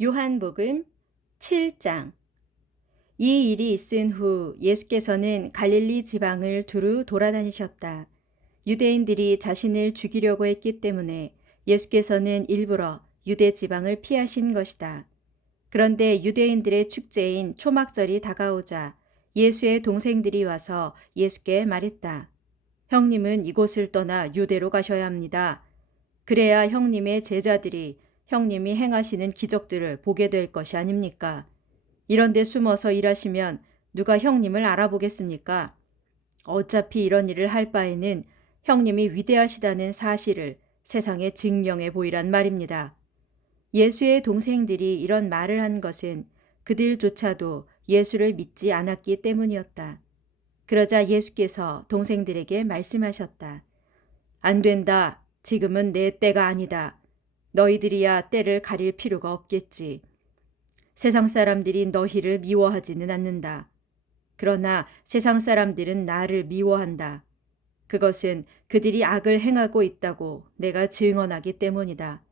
요한복음 7장. 이 일이 있은 후 예수께서는 갈릴리 지방을 두루 돌아다니셨다. 유대인들이 자신을 죽이려고 했기 때문에 예수께서는 일부러 유대 지방을 피하신 것이다. 그런데 유대인들의 축제인 초막절이 다가오자 예수의 동생들이 와서 예수께 말했다. 형님은 이곳을 떠나 유대로 가셔야 합니다. 그래야 형님의 제자들이 형님이 행하시는 기적들을 보게 될 것이 아닙니까? 이런데 숨어서 일하시면 누가 형님을 알아보겠습니까? 어차피 이런 일을 할 바에는 형님이 위대하시다는 사실을 세상에 증명해 보이란 말입니다. 예수의 동생들이 이런 말을 한 것은 그들조차도 예수를 믿지 않았기 때문이었다. 그러자 예수께서 동생들에게 말씀하셨다. 안 된다. 지금은 내 때가 아니다. 너희들이야 때를 가릴 필요가 없겠지. 세상 사람들이 너희를 미워하지는 않는다. 그러나 세상 사람들은 나를 미워한다. 그것은 그들이 악을 행하고 있다고 내가 증언하기 때문이다.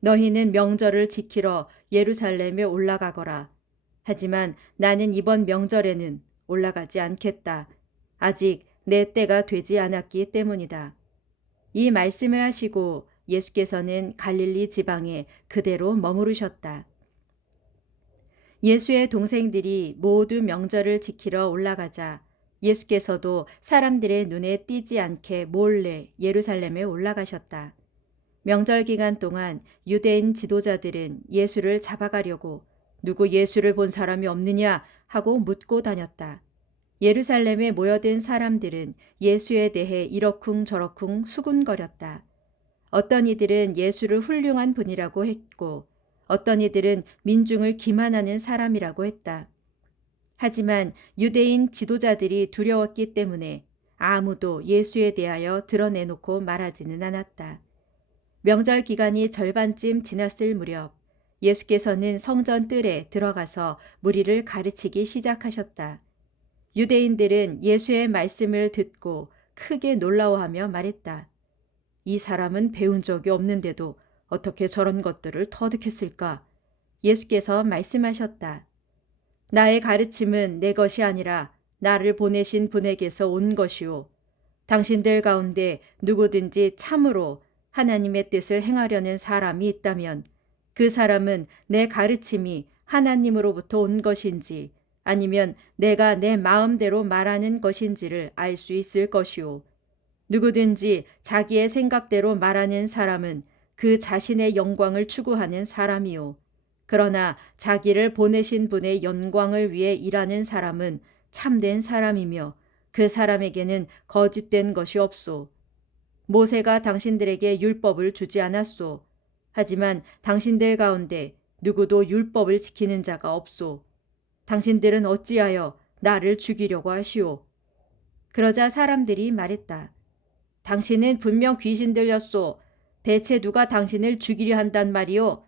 너희는 명절을 지키러 예루살렘에 올라가거라. 하지만 나는 이번 명절에는 올라가지 않겠다. 아직 내 때가 되지 않았기 때문이다. 이 말씀을 하시고 예수께서는 갈릴리 지방에 그대로 머무르셨다. 예수의 동생들이 모두 명절을 지키러 올라가자 예수께서도 사람들의 눈에 띄지 않게 몰래 예루살렘에 올라가셨다. 명절 기간 동안 유대인 지도자들은 예수를 잡아가려고 누구 예수를 본 사람이 없느냐 하고 묻고 다녔다. 예루살렘에 모여든 사람들은 예수에 대해 이러쿵저러쿵 수군거렸다. 어떤 이들은 예수를 훌륭한 분이라고 했고 어떤 이들은 민중을 기만하는 사람이라고 했다. 하지만 유대인 지도자들이 두려웠기 때문에 아무도 예수에 대하여 드러내놓고 말하지는 않았다. 명절 기간이 절반쯤 지났을 무렵 예수께서는 성전 뜰에 들어가서 무리를 가르치기 시작하셨다. 유대인들은 예수의 말씀을 듣고 크게 놀라워하며 말했다. 이 사람은 배운 적이 없는데도 어떻게 저런 것들을 터득했을까? 예수께서 말씀하셨다. 나의 가르침은 내 것이 아니라 나를 보내신 분에게서 온 것이오. 당신들 가운데 누구든지 참으로 하나님의 뜻을 행하려는 사람이 있다면 그 사람은 내 가르침이 하나님으로부터 온 것인지 아니면 내가 내 마음대로 말하는 것인지를 알 수 있을 것이오. 누구든지 자기의 생각대로 말하는 사람은 그 자신의 영광을 추구하는 사람이요. 그러나 자기를 보내신 분의 영광을 위해 일하는 사람은 참된 사람이며 그 사람에게는 거짓된 것이 없소. 모세가 당신들에게 율법을 주지 않았소. 하지만 당신들 가운데 누구도 율법을 지키는 자가 없소. 당신들은 어찌하여 나를 죽이려고 하시오. 그러자 사람들이 말했다. 당신은 분명 귀신 들렸소. 대체 누가 당신을 죽이려 한단 말이오?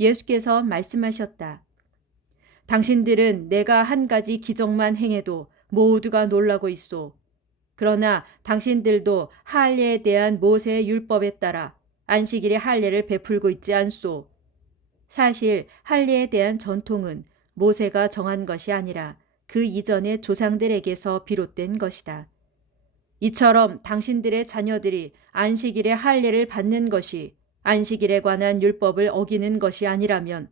예수께서 말씀하셨다. 당신들은 내가 한 가지 기적만 행해도 모두가 놀라고 있소. 그러나 당신들도 할례에 대한 모세의 율법에 따라 안식일에 할례를 베풀고 있지 않소. 사실 할례에 대한 전통은 모세가 정한 것이 아니라 그 이전의 조상들에게서 비롯된 것이다. 이처럼 당신들의 자녀들이 안식일에 할례를 받는 것이 안식일에 관한 율법을 어기는 것이 아니라면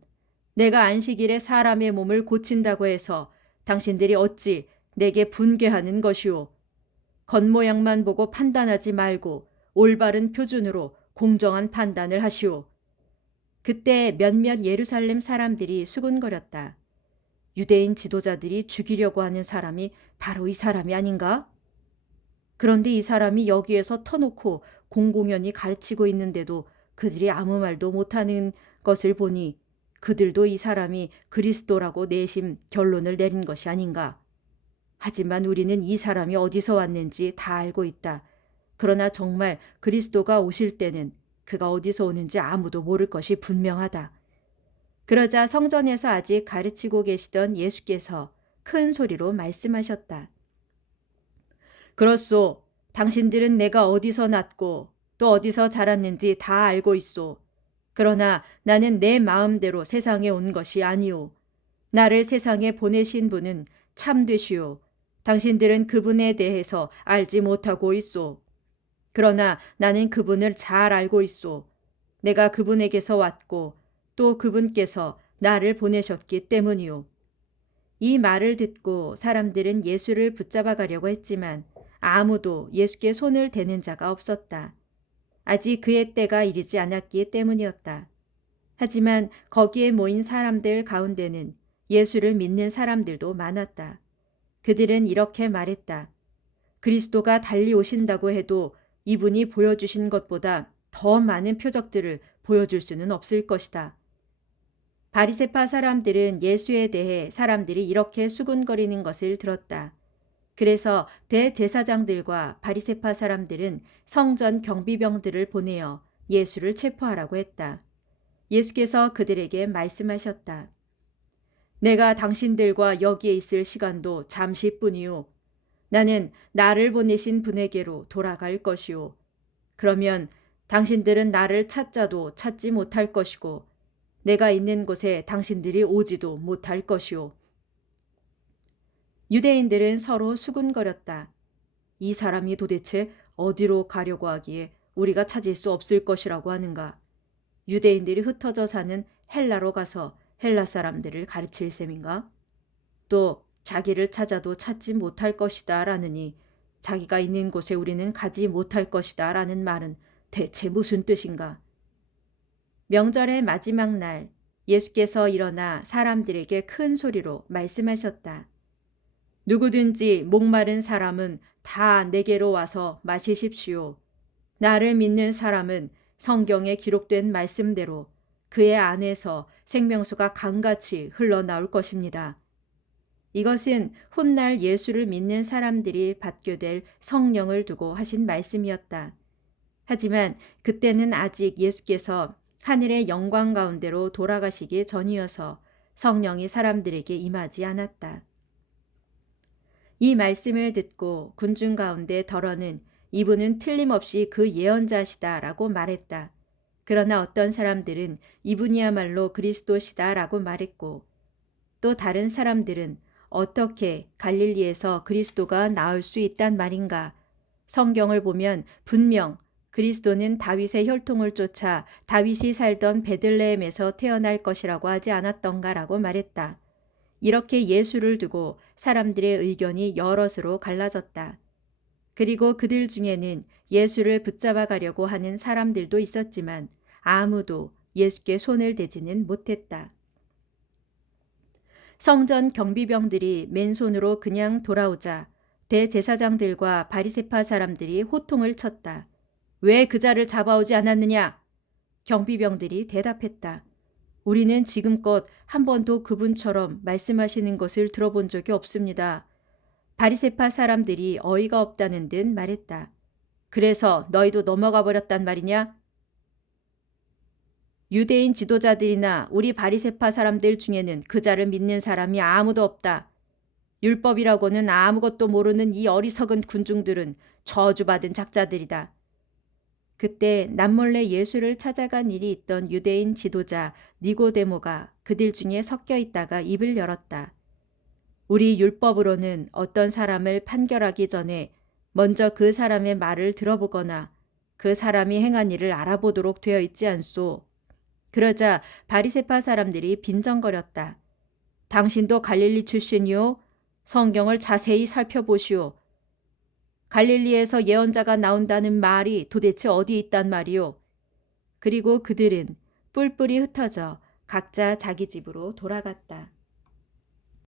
내가 안식일에 사람의 몸을 고친다고 해서 당신들이 어찌 내게 분개하는 것이오. 겉모양만 보고 판단하지 말고 올바른 표준으로 공정한 판단을 하시오. 그때 몇몇 예루살렘 사람들이 수군거렸다. 유대인 지도자들이 죽이려고 하는 사람이 바로 이 사람이 아닌가? 그런데 이 사람이 여기에서 터놓고 공공연히 가르치고 있는데도 그들이 아무 말도 못하는 것을 보니 그들도 이 사람이 그리스도라고 내심 결론을 내린 것이 아닌가. 하지만 우리는 이 사람이 어디서 왔는지 다 알고 있다. 그러나 정말 그리스도가 오실 때는 그가 어디서 오는지 아무도 모를 것이 분명하다. 그러자 성전에서 아직 가르치고 계시던 예수께서 큰 소리로 말씀하셨다. 그렇소. 당신들은 내가 어디서 났고 또 어디서 자랐는지 다 알고 있소. 그러나 나는 내 마음대로 세상에 온 것이 아니오. 나를 세상에 보내신 분은 참되시오. 당신들은 그분에 대해서 알지 못하고 있소. 그러나 나는 그분을 잘 알고 있소. 내가 그분에게서 왔고 또 그분께서 나를 보내셨기 때문이오. 이 말을 듣고 사람들은 예수를 붙잡아 가려고 했지만 아무도 예수께 손을 대는 자가 없었다. 아직 그의 때가 이르지 않았기 때문이었다. 하지만 거기에 모인 사람들 가운데는 예수를 믿는 사람들도 많았다. 그들은 이렇게 말했다. 그리스도가 달리 오신다고 해도 이분이 보여주신 것보다 더 많은 표적들을 보여줄 수는 없을 것이다. 바리새파 사람들은 예수에 대해 사람들이 이렇게 수군거리는 것을 들었다. 그래서 대제사장들과 바리새파 사람들은 성전 경비병들을 보내어 예수를 체포하라고 했다. 예수께서 그들에게 말씀하셨다. 내가 당신들과 여기에 있을 시간도 잠시뿐이요. 나는 나를 보내신 분에게로 돌아갈 것이요. 그러면 당신들은 나를 찾자도 찾지 못할 것이고 내가 있는 곳에 당신들이 오지도 못할 것이요. 유대인들은 서로 수군거렸다. 이 사람이 도대체 어디로 가려고 하기에 우리가 찾을 수 없을 것이라고 하는가. 유대인들이 흩어져 사는 헬라로 가서 헬라 사람들을 가르칠 셈인가? 또 자기를 찾아도 찾지 못할 것이다 라느니 자기가 있는 곳에 우리는 가지 못할 것이다 라는 말은 대체 무슨 뜻인가? 명절의 마지막 날 예수께서 일어나 사람들에게 큰 소리로 말씀하셨다. 누구든지 목마른 사람은 다 내게로 와서 마시십시오. 나를 믿는 사람은 성경에 기록된 말씀대로 그의 안에서 생명수가 강같이 흘러나올 것입니다. 이것은 훗날 예수를 믿는 사람들이 받게 될 성령을 두고 하신 말씀이었다. 하지만 그때는 아직 예수께서 하늘의 영광 가운데로 돌아가시기 전이어서 성령이 사람들에게 임하지 않았다. 이 말씀을 듣고 군중 가운데 더러는 이분은 틀림없이 그 예언자시다라고 말했다. 그러나 어떤 사람들은 이분이야말로 그리스도시다라고 말했고 또 다른 사람들은 어떻게 갈릴리에서 그리스도가 나올 수 있단 말인가? 성경을 보면 분명 그리스도는 다윗의 혈통을 쫓아 다윗이 살던 베들레헴에서 태어날 것이라고 하지 않았던가라고 말했다. 이렇게 예수를 두고 사람들의 의견이 여럿으로 갈라졌다. 그리고 그들 중에는 예수를 붙잡아 가려고 하는 사람들도 있었지만 아무도 예수께 손을 대지는 못했다. 성전 경비병들이 맨손으로 그냥 돌아오자 대제사장들과 바리새파 사람들이 호통을 쳤다. 왜 그 자를 잡아오지 않았느냐? 경비병들이 대답했다. 우리는 지금껏 한 번도 그분처럼 말씀하시는 것을 들어본 적이 없습니다. 바리새파 사람들이 어이가 없다는 듯 말했다. 그래서 너희도 넘어가 버렸단 말이냐? 유대인 지도자들이나 우리 바리새파 사람들 중에는 그 자를 믿는 사람이 아무도 없다. 율법이라고는 아무것도 모르는 이 어리석은 군중들은 저주받은 작자들이다. 그때 남몰래 예수를 찾아간 일이 있던 유대인 지도자 니고데모가 그들 중에 섞여 있다가 입을 열었다. 우리 율법으로는 어떤 사람을 판결하기 전에 먼저 그 사람의 말을 들어보거나 그 사람이 행한 일을 알아보도록 되어 있지 않소. 그러자 바리새파 사람들이 빈정거렸다. 당신도 갈릴리 출신이요? 성경을 자세히 살펴보시오. 갈릴리에서 예언자가 나온다는 말이 도대체 어디 있단 말이오? 그리고 그들은 뿔뿔이 흩어져 각자 자기 집으로 돌아갔다.